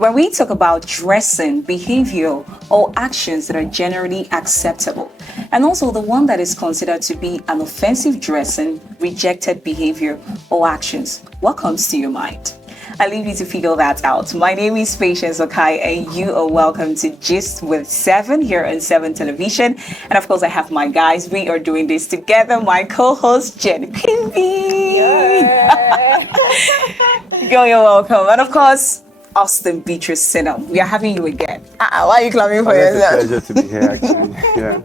When we talk about dressing, behavior, or actions that are generally acceptable, and also the one that is considered to be an offensive dressing, rejected behavior, or actions, what comes to your mind? I leave you to figure that out. My name is Patience Okai, and you are welcome to Gist with Seven here on Seven Television. And of course, I have my guys. We are doing this together. My co-host Jen Pimby. Yeah. Girl, you're welcome. And of course, Austin Beatrice Sinham. We are having you again. Why are you clapping for yourself? It's a pleasure to be here, actually. Yeah.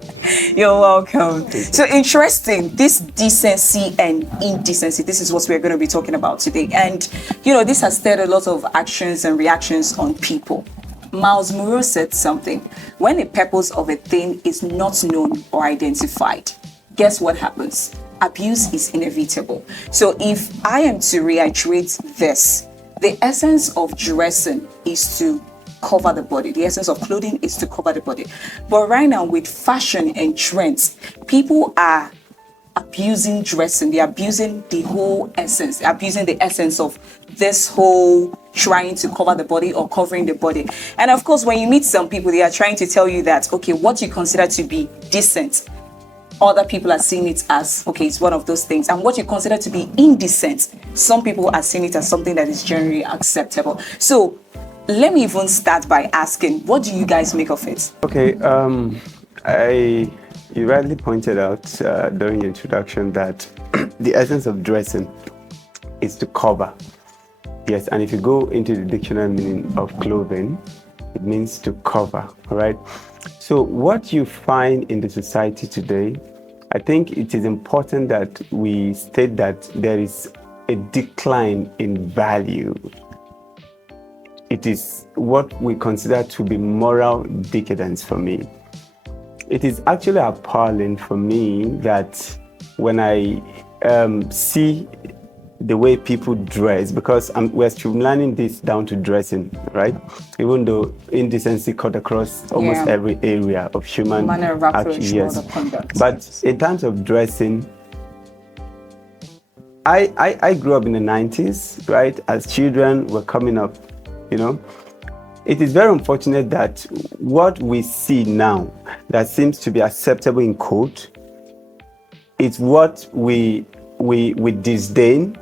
You're welcome. So interesting, this decency and indecency, this is what we're going to be talking about today. And, this has stirred a lot of actions and reactions on people. Miles Monroe said something. When the purpose of a thing is not known or identified, guess what happens? Abuse is inevitable. So if I am to reiterate this, the essence of dressing is to cover the body. The essence of clothing is to cover the body. But right now, with fashion and trends, people are abusing dressing. They're abusing the whole essence. They're abusing the essence of this whole trying to cover the body or covering the body. And of course, when you meet some people, they are trying to tell you that, okay, what you consider to be decent, other people are seeing it as, okay, it's one of those things. And what you consider to be indecent, some people are seeing it as something that is generally acceptable. So let me even start by asking, what do you guys make of it? Okay, you rightly pointed out during your introduction that the essence of dressing is to cover. Yes, and if you go into the dictionary meaning of clothing, it means to cover, all right? So what you find in the society today, I think it is important that we state that there is a decline in value. It is what we consider to be moral decadence for me. It is actually appalling for me that when I see the way people dress, because we're streamlining this down to dressing, right? Even though indecency cut across almost every area of human manner of approach, action, yes. mode of conduct. But in terms of dressing, I grew up in the 90s, right? As children were coming up, It is very unfortunate that what we see now that seems to be acceptable in quote, it's what we disdain.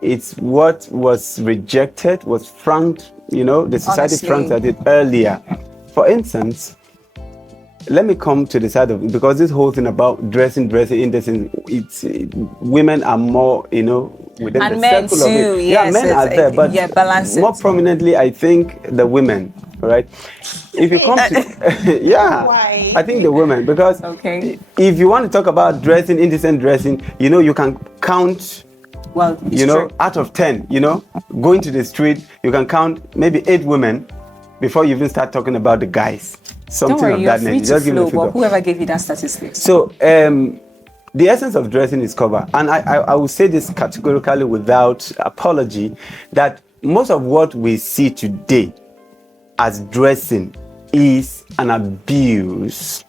It's what was rejected, was franked, the society franked at it earlier. For instance, let me come to the side of it, because this whole thing about dressing, indecent, women are more, within and the men circle too, of it. yes, men are there, but balance more it. prominently, I think the women, right? If you come to, Why? I think the women, because if you want to talk about dressing, indecent dressing, you can count. Well, out of 10, going to the street, you can count maybe 8 women before you even start talking about the guys. Something Don't worry, of you're that free nature. to flow, but whoever gave you that statistic. So, the essence of dressing is cover. And I will say this categorically without apology, that most of what we see today as dressing is an abuse.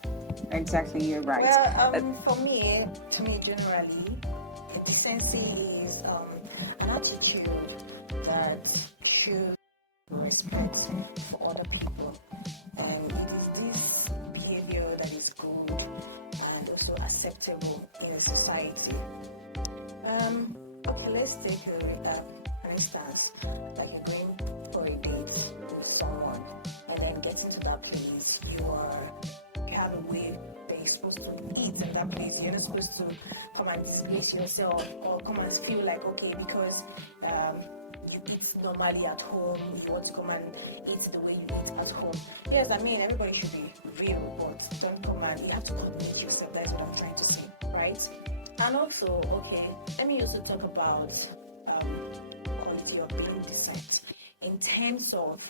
Exactly, you're right. Well, for me, generally, decency is an attitude that shows respect for other people, and it is this behavior that is good and also acceptable in a society. Okay, let's take an instance, like you're going for a date with someone, and then getting to that place, you have a way that you're supposed to eat in that place. You're not supposed to come and disgrace yourself or come and feel like, okay, because you eat normally at home, you want to come and eat the way you eat at home. Yes, I mean, everybody should be real, but don't come and you have to commit yourself. That's what I'm trying to say, right? And also, okay, let me also talk about quality of being decent in terms of,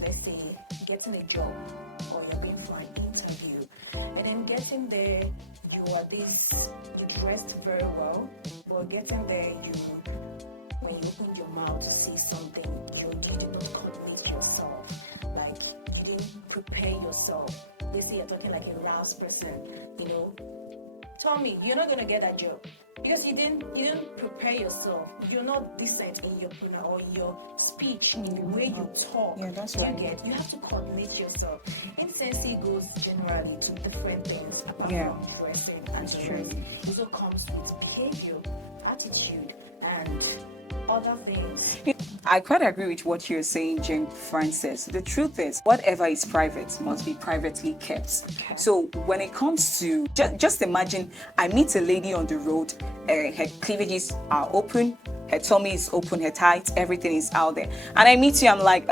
let's say, getting a job, or you're going for an interview, and then getting there, you dressed very well, but getting there, when you open your mouth to say something, you did not commit yourself, like you didn't prepare yourself. They say you're talking like a rouse person, Tell me, you're not going to get that job. Because you didn't prepare yourself. You're not decent in your or in your speech, in the way you talk. Yeah, that's you right. You have to coordinate yourself. Indecency goes generally to different things apart Yeah. from dressing and dressing. It also comes with behavior, attitude, and other things. I quite agree with what you're saying, Jane Francis. The truth is, whatever is private must be privately kept. So when it comes to, just imagine, I meet a lady on the road, her cleavages are open, her tummy is open, her tights, everything is out there. And I meet you, I'm like,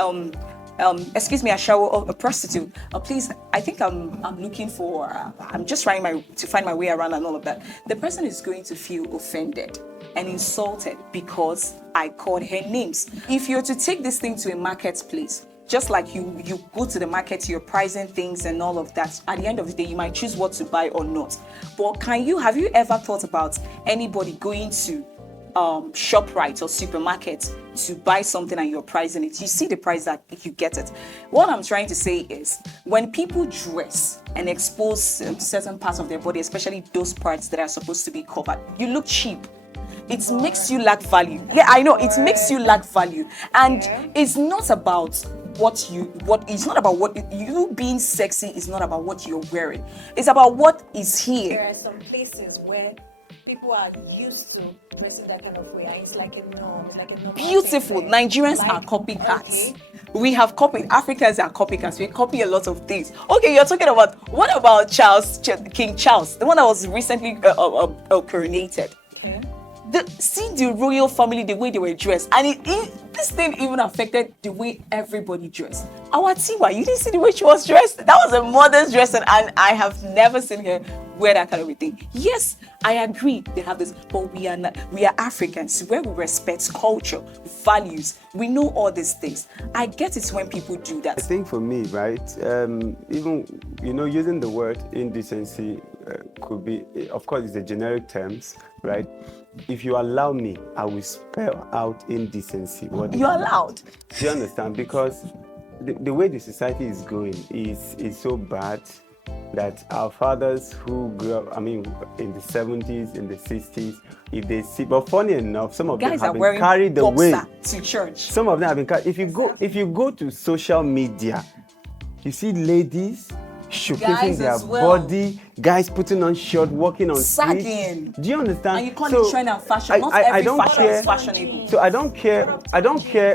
excuse me, a shower, a prostitute. Please, I think I'm looking for, I'm just trying to find my way around and all of that. The person is going to feel offended and insulted because I called her names. If you're to take this thing to a marketplace, just like you go to the market, you're pricing things and all of that, at the end of the day, you might choose what to buy or not. But have you ever thought about anybody going to ShopRite or supermarket to buy something and you're pricing it? You see the price that you get it. What I'm trying to say is, when people dress and expose certain parts of their body, especially those parts that are supposed to be covered, you look cheap. It makes you lack value. Yeah, I know, it makes you lack value. And it's not about you being sexy is not about what you're wearing. It's about what is here. There are some places where people are used to dressing that kind of way, and it's like a norm. It's like a normal Beautiful. thing. Nigerians are copycats. We have copied. Africans are copycats. We copy a lot of things. Okay, you're talking about, what about King Charles, the one that was recently coronated? Okay. See the royal family, the way they were dressed, and this thing even affected the way everybody dressed. Our Tiwa, you didn't see the way she was dressed? That was a modest dress, and I have never seen her wear that kind of a thing. Yes, I agree they have this, but we are Africans where we respect culture, values. We know all these things. I get it when people do that. I think for me, right, even, using the word indecency could be, of course, it's a generic terms, right? If you allow me, I will spell out indecency. You're allowed. Do you understand? Because the way the society is going is so bad that our fathers who grew up, in the 70s, in the 60s, if they see, but funny enough, some of them have been carried away to church. Some of them have been carried. If you go to social media, you see ladies showcasing their body, guys putting on short, walking on sagging. Do you understand? And you call it trend and fashion. Not every fashion is fashionable. So I don't care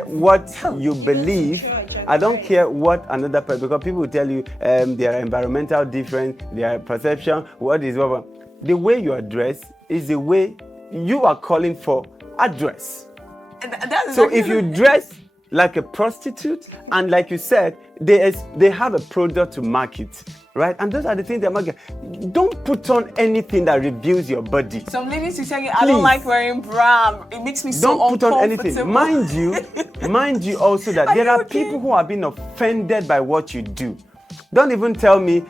what you believe. I don't care what another person, because people will tell you their environmental difference, their perception, what is what. The way you are dressed is the way you are calling for address. So if you dress like a prostitute, and like you said, they have a product to market, right? And those are the things they market. Don't put on anything that reveals your body. Some ladies will tell you, I don't like wearing bra. It makes me so uncomfortable. Don't put on anything. Mind you also that there are people who have been offended by what you do. Don't even tell me,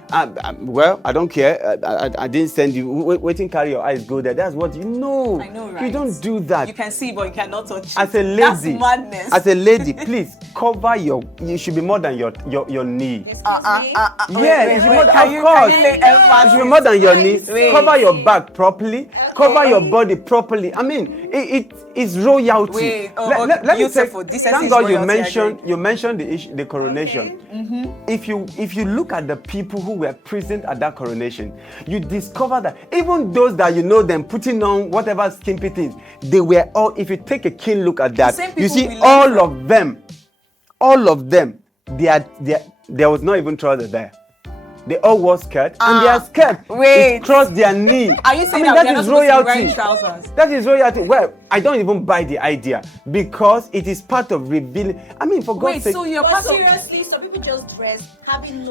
well, I don't care. I didn't send you. Waiting, carry your eyes, go there. That's what you know. I know, right? You don't do that. You can see, but you cannot touch. As a lady, that's madness. As a lady, please cover you should be more than your knee. Yes, of course. You should be more than your knee. Cover your back properly. Cover your body properly. It is royalty. Let me say, thank God you mentioned the coronation. Okay. If you look at the people who were present at that coronation, you discover that even those that you know them putting on whatever skimpy things, they were all, if you take a keen look at that, you see all of them, there was not even trouser there. They all wore skirt, and their skirt it crossed their knee. Are you saying that is royalty? That is royalty. Well, I don't even buy the idea, because it is part of revealing. For God's sake. So you're but seriously, some people just dress having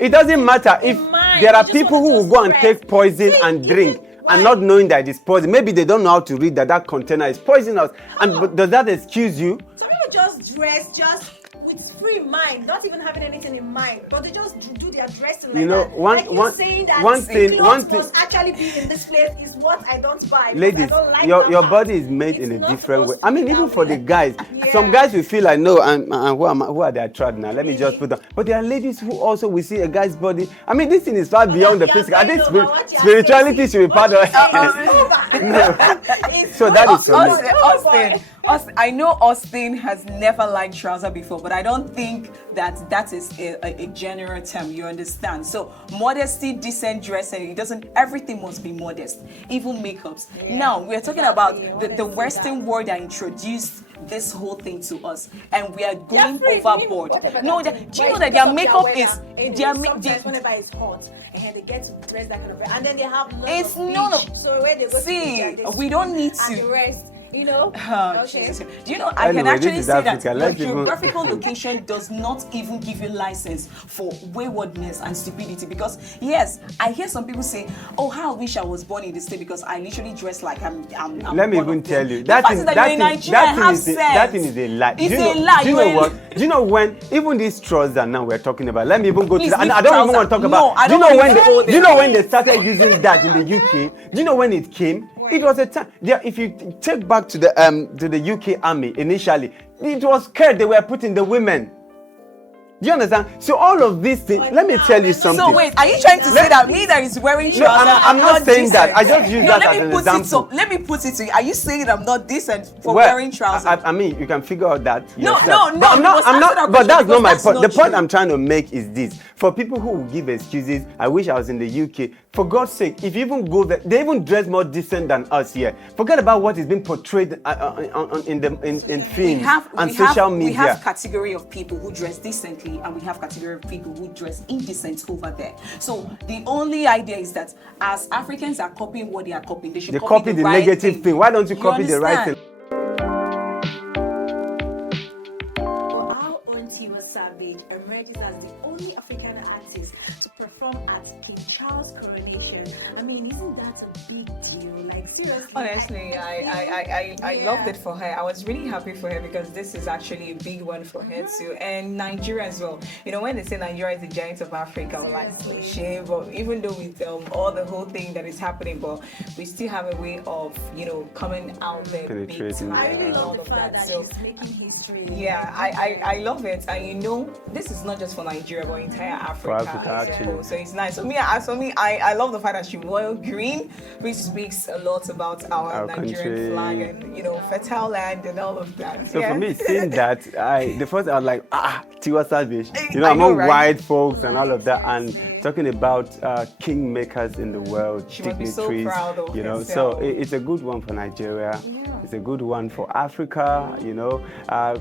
it doesn't matter if there are people who will go and take poison and drink. And not knowing that it is poison. Maybe they don't know how to read that container is poisonous. And does that excuse you Some people just dress just with free mind, not even having anything in mind, but they just do their dressing like that. Saying that clothes must actually be in this place is what I don't buy. Ladies, I don't like your body is made in a different way. I mean, even for the guys, some guys will feel like, no, and who are they attracted now? Let me just put them. But there are ladies who also will see a guy's body. I mean, this thing is far beyond the physical. I think spirituality should be part of it. So that is so Austin, I know Austin has never liked trouser before, but I don't think that is a general term. You understand? So modesty, decent dressing. It doesn't. Everything must be modest, even makeups. Yeah. Now we're talking about the Western world that introduced this whole thing to us, and we are going overboard. No, do you know that their makeup is sometimes whenever it's hot and they get to dress that kind of, and then they have lots of so where they go to we don't need to. And the rest, you know. Jesus. Do you know, I can actually say that your geographical location does not even give you license for waywardness and stupidity, because yes, I hear some people say, oh, how I wish I was born in the state because I literally dress like I'm let me even tell you that thing is a lie. It's a lie. Do you know what? Do you know when even these trousers now we're talking about? Let me even go to that. And I don't even want to talk about. Do you know when they started using that in the UK? Do you know when it came? It was a time. If you take back to the UK army initially, it was scared they were putting the women. Do you understand? So all of these things, let me tell you something. So wait, are you trying to say that me that is wearing trousers? No, I'm not saying that. I just use that as an example. Let me put it to you. Are you saying I'm not decent for wearing trousers? I mean, you can figure out that. No. But I'm not. But that's not my point. The point I'm trying to make is this: for people who will give excuses, I wish I was in the UK. For God's sake, if you even go there, they even dress more decent than us here. Forget about what is being portrayed in films and social media. We have category of people who dress decently, and we have category of people who dress indecent over there. So the only idea is that as Africans are copying what they are copying, they should copy the right negative thing. Why don't you copy the right thing? Our own Tiwa Savage emerges as the only African artist to perform at King Charles' coronation. I mean, isn't that a big deal? Like, seriously. Honestly, I loved it for her. I was really happy for her because this is actually a big one for her too. And Nigeria as well. You know, when they say Nigeria is the giant of Africa, I'm like, shame. But even though with all the whole thing that is happening, but we still have a way of, you know, coming out there big time and all of that. So making history. Yeah, I love it. And you know, this is not just for Nigeria, but entire Africa actually. So it's nice. For me, I love the fact that she wore green, which speaks a lot about our Nigerian country. flag and, you know, fertile land and all of that. So for me, seeing that, the first I was like, Tiwa Savage, you know, among white folks and all of that, and talking about kingmakers in the world, she dignitaries, must be so proud of you know. herself. So it's a good one for Nigeria. It's a good one for Africa, you know,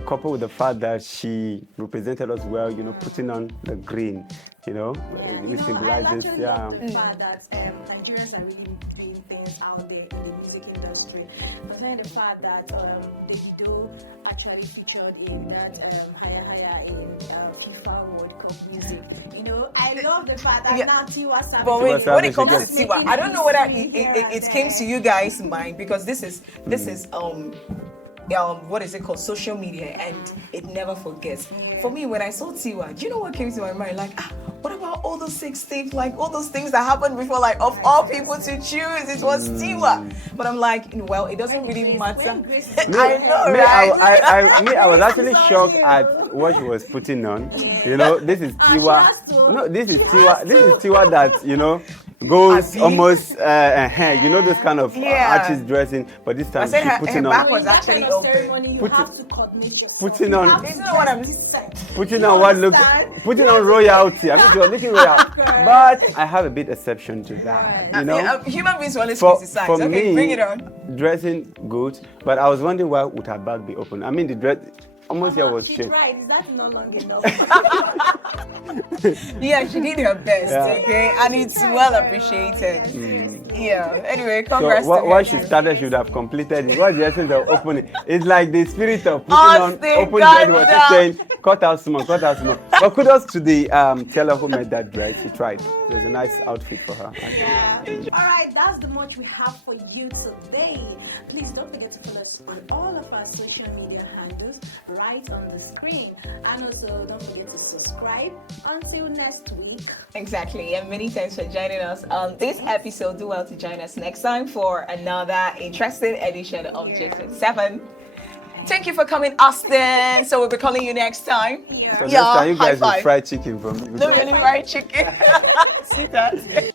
coupled with the fact that she represented us well, you know, putting on the green, you know, it symbolizes, love the fact that Nigerians are really doing things out there in the music industry. Concerning the fact that Davido actually featured in that higher in FIFA World Cup music. You know, I love the fact that now Tiwa Savage. But when it comes to Tiwa, I don't know whether it came to you guys' mind, because this is what is it called, social media, and it never forgets. For me, when I saw Tiwa, do you know what came to my mind? Like, what about all those sex tapes, like all those things that happened before, like of all people to choose, it was Tiwa. But I'm like, well, it doesn't really matter. I know, right? I was actually shocked at what she was putting on. You know, this is Tiwa. No, this is Tiwa that, you know, goes almost, you know, those kind of artist dressing, but this time she's putting on. Her back was actually open. Putting on. This is what I'm putting on what look, putting on royalty. I mean, she was looking royal, but I have a bit exception to that. You know, human beings always criticize. For okay, me, bring it on. Dressing good, but I was wondering why would her back be open. I mean, the dress. Almost here was she tried. Is that not long enough? Yeah, she did her best, okay? And it's well appreciated. Yeah, anyway, congrats. So what she started should have completed it. What's the essence of opening? It's like the spirit of putting on, open bed was saying, Cut out small. But kudos to the tailor who made that dress. He tried. It was a nice outfit for her. Yeah. All right, that's the much we have for you today. Please don't forget to follow us on all of our social media handles right on the screen. And also don't forget to subscribe. Until next week. Exactly, and many thanks for joining us on this episode. Do well to join us next time for another interesting edition of J7. Thank you for coming, Austin. So we'll be calling you next time. So next time you high guys will five. fry chicken from me. No, you're fried chicken. See that?